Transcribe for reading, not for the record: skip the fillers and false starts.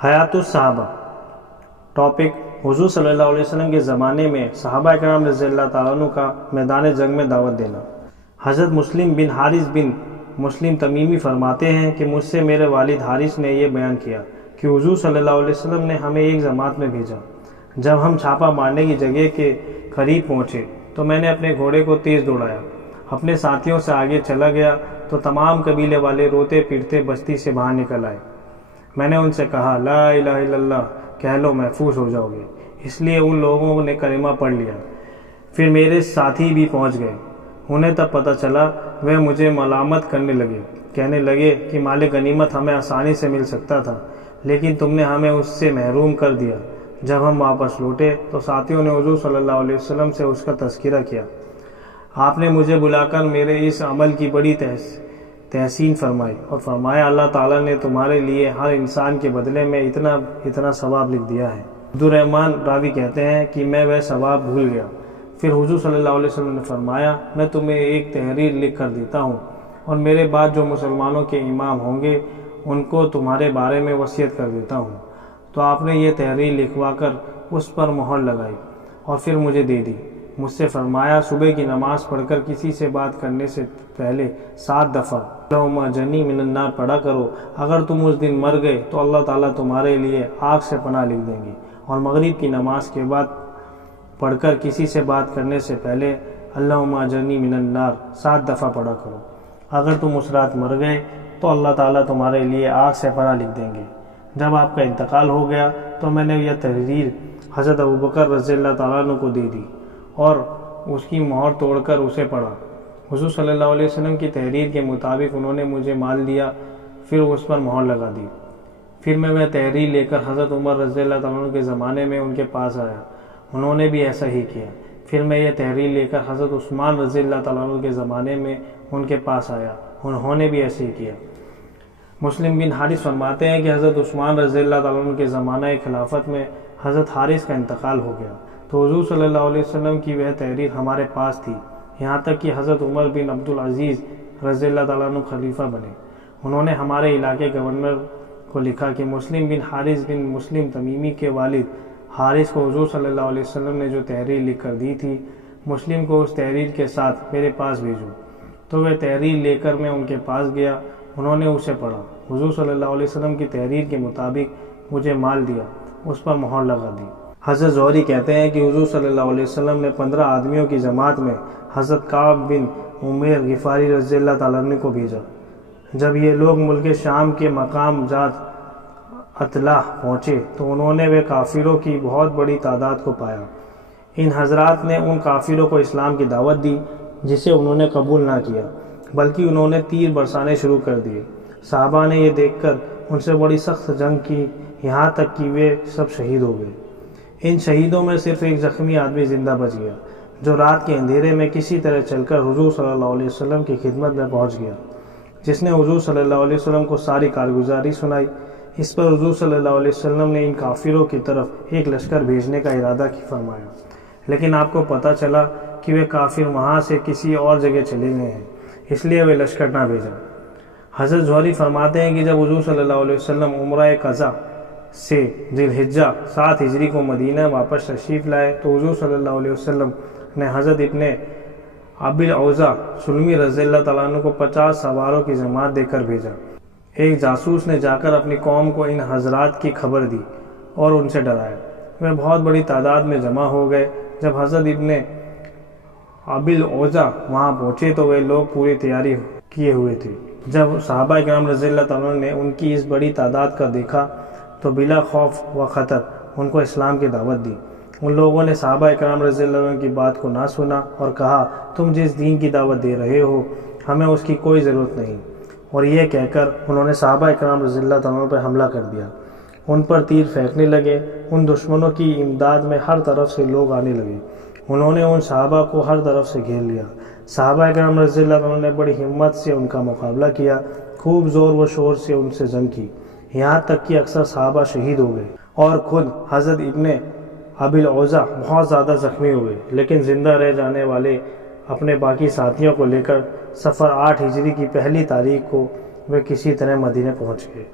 حیات الصحابہ ٹاپک حضور صلی اللہ علیہ وسلم کے زمانے میں صحابہ کرام رضی اللہ تعالیٰ عنہ کا میدان جنگ میں دعوت دینا۔ حضرت مسلم بن حارث بن مسلم تمیمی فرماتے ہیں کہ مجھ سے میرے والد حارث نے یہ بیان کیا کہ حضور صلی اللہ علیہ وسلم نے ہمیں ایک جماعت میں بھیجا۔ جب ہم چھاپا مارنے کی جگہ کے قریب پہنچے تو میں نے اپنے گھوڑے کو تیز دوڑایا، اپنے ساتھیوں سے آگے چلا گیا تو تمام قبیلے والے روتے پیٹتے بستی سے باہر نکل آئے۔ میں نے ان سے کہا لا الہ الا اللہ کہہ لو محفوظ ہو جاؤ گے، اس لیے ان لوگوں نے کلمہ پڑھ لیا۔ پھر میرے ساتھی بھی پہنچ گئے، انہیں تب پتہ چلا، وہ مجھے ملامت کرنے لگے، کہنے لگے کہ مال غنیمت ہمیں آسانی سے مل سکتا تھا لیکن تم نے ہمیں اس سے محروم کر دیا۔ جب ہم واپس لوٹے تو ساتھیوں نے حضور صلی اللہ علیہ وسلم سے اس کا تذکرہ کیا۔ آپ نے مجھے بلا کر میرے اس عمل کی بڑی تحسین فرمائی اور فرمایا اللہ تعالیٰ نے تمہارے لیے ہر انسان کے بدلے میں اتنا ثواب لکھ دیا ہے۔ عبدالرحمن راوی کہتے ہیں کہ میں وہ ثواب بھول گیا۔ پھر حضور صلی اللہ علیہ وسلم نے فرمایا میں تمہیں ایک تحریر لکھ کر دیتا ہوں اور میرے بعد جو مسلمانوں کے امام ہوں گے ان کو تمہارے بارے میں وصیت کر دیتا ہوں۔ تو آپ نے یہ تحریر لکھوا کر اس پر مہر لگائی اور پھر مجھے دے دی۔ مجھ سے فرمایا صبح کی نماز پڑھ کر کسی سے بات کرنے سے پہلے 7 دفعہ اللہم اجرنی من النار پڑھا کرو، اگر تم اس دن مر گئے تو اللہ تعالیٰ تمہارے لیے آگ سے پناہ لکھ دیں گے۔ اور مغرب کی نماز کے بعد پڑھ کر کسی سے بات کرنے سے پہلے اللہم اجرنی من النار 7 دفعہ پڑھا کرو، اگر تم اس رات مر گئے تو اللہ تعالیٰ تمہارے لیے آگ سے پناہ لکھ دیں گے۔ جب آپ کا انتقال ہو گیا تو میں نے یہ تحریر حضرت ابوبکر رضی اللہ تعالیٰ عنہ کو دے دی اور اس کی مہر توڑ کر اسے پڑھا۔ حضور صلی اللہ علیہ وسلم کی تحریر کے مطابق انہوں نے مجھے مال دیا، پھر اس پر مہر لگا دی۔ پھر میں وہ تحریر لے کر حضرت عمر رضی اللہ تعالیٰ عنہ کے زمانے میں ان کے پاس آیا، انہوں نے بھی ایسا ہی کیا۔ پھر میں یہ تحریر لے کر حضرت عثمان رضی اللہ تعالیٰ عنہ کے زمانے میں ان کے پاس آیا، انہوں نے بھی ایسے ہی کیا۔ مسلم بن حارث فرماتے ہیں کہ حضرت عثمان رضی اللہ تعالیٰ عنہ کے زمانہ خلافت میں حضرت حارث کا انتقال ہو گیا تو حضور صلی اللہ علیہ وسلم کی وہ تحریر ہمارے پاس تھی، یہاں تک کہ حضرت عمر بن عبدالعزیز رضی اللہ تعالیٰ عنہ خلیفہ بنے۔ انہوں نے ہمارے علاقے گورنر کو لکھا کہ مسلم بن حارث بن مسلم تمیمی کے والد حارث کو حضور صلی اللہ علیہ وسلم نے جو تحریر لکھ کر دی تھی، مسلم کو اس تحریر کے ساتھ میرے پاس بھیجو۔ تو وہ تحریر لے کر میں ان کے پاس گیا، انہوں نے اسے پڑھا۔ حضور صلی اللہ علیہ وسلم کی تحریر کے مطابق مجھے مال دیا، اس پر مہر لگا دی۔ حضرت زہری کہتے ہیں کہ حضور صلی اللہ علیہ وسلم نے 15 آدمیوں کی جماعت میں حضرت کعب بن عمیر غفاری رضی اللہ تعالیٰ عنہ کو بھیجا۔ جب یہ لوگ ملک شام کے مقام جات اطلاح پہنچے تو انہوں نے وہ کافروں کی بہت بڑی تعداد کو پایا۔ ان حضرات نے ان کافروں کو اسلام کی دعوت دی جسے انہوں نے قبول نہ کیا، بلکہ انہوں نے تیر برسانے شروع کر دیے۔ صحابہ نے یہ دیکھ کر ان سے بڑی سخت جنگ کی، یہاں تک کہ وہ سب شہید ہو گئے۔ ان شہیدوں میں صرف ایک زخمی آدمی زندہ بچ گیا جو رات کے اندھیرے میں کسی طرح چل کر حضور صلی اللہ علیہ وسلم کی خدمت میں پہنچ گیا، جس نے حضور صلی اللہ علیہ وسلم کو ساری کارگزاری سنائی۔ اس پر حضور صلی اللہ علیہ وسلم نے ان کافروں کی طرف ایک لشکر بھیجنے کا ارادہ فرمایا، لیکن آپ کو پتہ چلا کہ وہ کافر وہاں سے کسی اور جگہ چلے گئے ہیں، اس لیے وہ لشکر نہ بھیجا۔ حضرت زہری فرماتے ہیں کہ جب حضور صلی اللہ علیہ وسلم عمرہ قضا سے ذی الحجہ 7 ہجری کو مدینہ واپس تشریف لائے تو حضور صلی اللہ علیہ وسلم نے حضرت ابن ابی الاوزع سلمی رضی اللہ تعالیٰ عنہ کو 50 سواروں کی جماعت دے کر بھیجا۔ ایک جاسوس نے جا کر اپنی قوم کو ان حضرات کی خبر دی اور ان سے ڈرایا۔ وہ بہت بڑی تعداد میں جمع ہو گئے۔ جب حضرت ابن ابی الاوزع وہاں پہنچے تو وہ لوگ پوری تیاری کیے ہوئے تھے۔ جب صحابہ کرام رضی اللہ تعالیٰ نے ان کی اس بڑی تعداد کا دیکھا تو بلا خوف و خطر ان کو اسلام کی دعوت دی۔ ان لوگوں نے صحابہ کرام رضی اللہ عنہ کی بات کو نہ سنا اور کہا تم جس دین کی دعوت دے رہے ہو ہمیں اس کی کوئی ضرورت نہیں، اور یہ کہہ کر انہوں نے صحابہ کرام رضی اللہ تعالیٰ پر حملہ کر دیا، ان پر تیر پھینکنے لگے۔ ان دشمنوں کی امداد میں ہر طرف سے لوگ آنے لگے، انہوں نے ان صحابہ کو ہر طرف سے گھیر لیا۔ صحابہ کرام رضی اللہ عنہ نے بڑی ہمت سے ان کا مقابلہ کیا، خوب زور و شور سے ان سے جنگ کی، یہاں تک کہ اکثر صحابہ شہید ہو گئے اور خود حضرت ابن ابی الاوزع بہت زیادہ زخمی ہوئے، لیکن زندہ رہ جانے والے اپنے باقی ساتھیوں کو لے کر صفر 8 ہجری کی پہلی تاریخ کو وہ کسی طرح مدینہ پہنچ گئے۔